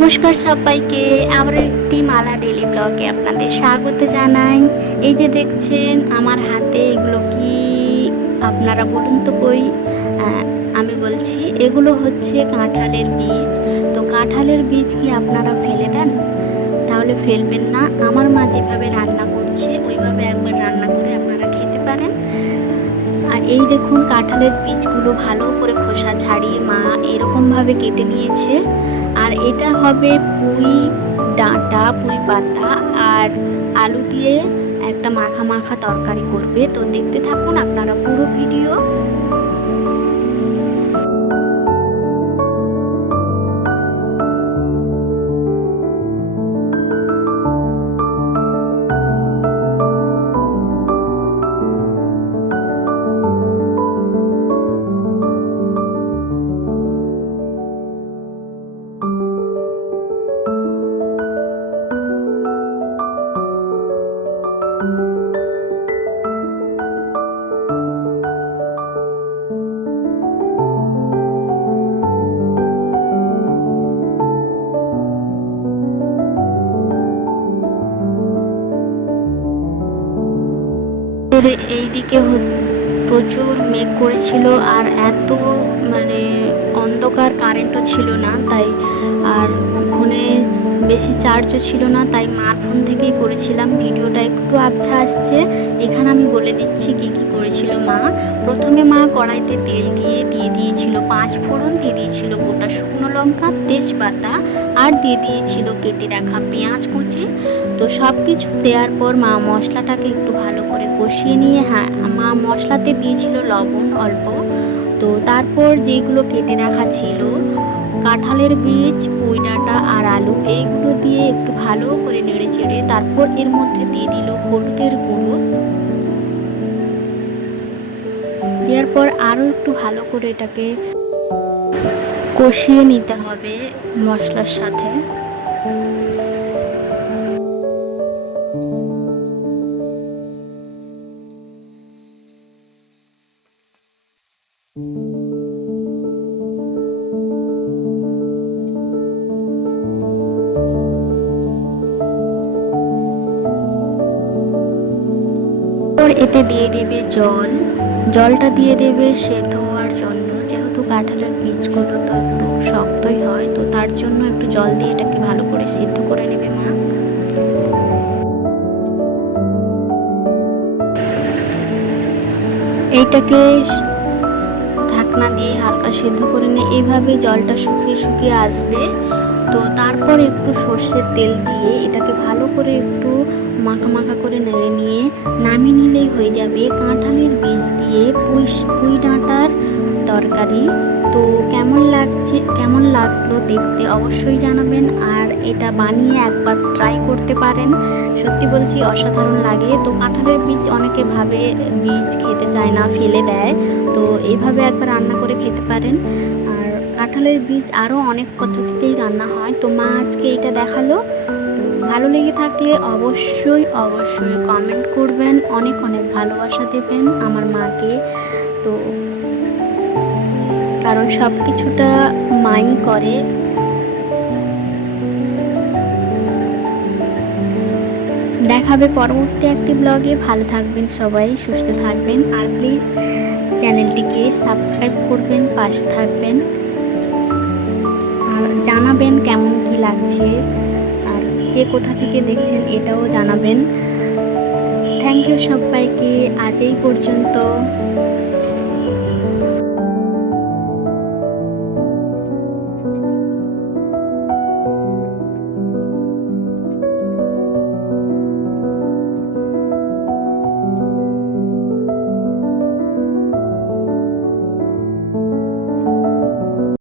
নমস্কার সবাইকে, আবার একটি মালা ডেলি ব্লগে আপনাদের স্বাগত জানাই। এই যে দেখছেন আমার হাতে, এগুলো কি আপনারা বলুন তো কই? আমি বলছি এগুলো হচ্ছে কাঁঠালের বীজ। তো কাঁঠালের বীজ কি আপনারা ফেলে দেন? তাহলে ফেলবেন না। আমার মা যেভাবে রান্না করছে ওইভাবে একবার রান্না করে আপনারা খেতে পারেন। আর এই দেখুন কাঁঠালের বীজগুলো ভালো করে খোসা ছাড়িয়ে মা এরকমভাবে কেটে নিয়েছে। আর এটা হবে পুঁই ডাঁটা, পুঁই পাতা আর আলু দিয়ে একটা মাখা মাখা তরকারি করবে। তো দেখতে থাকুন আপনারা পুরো ভিডিও। এইদিকে প্রচুর মেঘ করেছিল আর এত মানে অন্ধকার, কারেন্টও ছিল না তাই, আর ফোনে বেশি চার্জও ছিল না তাই মার ফোন থেকেই করেছিলাম। ভিডিওটা একটু আবছা আসছে। এখানে আমি বলে দিচ্ছি কি কি করেছিল মা। প্রথমে মা কড়াইতে তেল দিয়ে দিয়েছিল 5 ফোড়ন, দিয়ে দিয়েছিল গোটা শুকনো লঙ্কা, তেজপাতা আর দিয়ে দিয়েছিল কেটে রাখা পেঁয়াজ কুচি। তো সব কিছু দেওয়ার পর মা মশলাটাকে একটু ভালো করে কষিয়ে নিয়ে, মা মশলাতে দিয়েছিল লবণ অল্প। তো তারপর যেগুলো কেটে রাখা ছিল কাঁঠালের বীজ, পুঁই ডাঁটা আর আলু, এইগুলো দিয়ে একটু ভালো করে নেড়ে চেড়ে তারপর এর মধ্যে দিয়ে দিল হলুদের গুঁড়ো। দেওয়ার পর আরও একটু ভালো করে এটাকে কষিয়ে নিতে হবে মশলার সাথে। এতে দিয়ে দেবে জল, জলটা দিয়ে দেবে সেদ্ধ হওয়ার জন্য। যেহেতু কাঁঠালের বীজগুলো তো একটু শক্তই হয়, তো তার জন্য একটু জল দিয়ে এটাকে ভালো করে সিদ্ধ করে নেবে মা। এইটাকে ঢাকনা দিয়ে হালকা সিদ্ধ করে নিয়ে এইভাবে জলটা শুকিয়ে শুকিয়ে আসবে। তো তারপর একটু সর্ষের তেল দিয়ে এটাকে ভালো করে একটু মাখা মাখা করে নেড়ে নিয়ে নামিয়ে নিলেই হয়ে যাবে কাঁঠালের বীজ দিয়ে পুঁই ডাঁটার তরকারি। তো কেমন লাগলো দেখতে অবশ্যই জানাবেন, আর এটা বানিয়ে একবার ট্রাই করতে পারেন। সত্যি বলছি অসাধারণ লাগে। তো কাঁঠালের বীজ অনেকে ভাবে বীজ খেতে চায় না, ফেলে দেয়। তো এইভাবে একবার রান্না করে খেতে পারেন। আর কাঁঠালের বীজ আরও অনেক পদ্ধতিতেই রান্না হয়, তো মা আজকে এটা দেখালো। ভালো লেগে থাকলে অবশ্যই অবশ্যই কমেন্ট করবেন, অনেক অনেক ভালোবাসা দেবেন আমার মাকে। তো কারণ সব কিছুটা মাই করে। দেখাবে পরবর্তী একটি ব্লগে। ভালো থাকবেন সবাই, সুস্থ থাকবেন, আর প্লিজ চ্যানেলটিকে সাবস্ক্রাইব করবেন, পাশে থাকবেন, আর জানাবেন কেমন কি লাগছে, আর কে কোথা থেকে দেখছেন এটাও জানাবেন। থ্যাংক ইউ সবাইকে, আজ এই পর্যন্ত।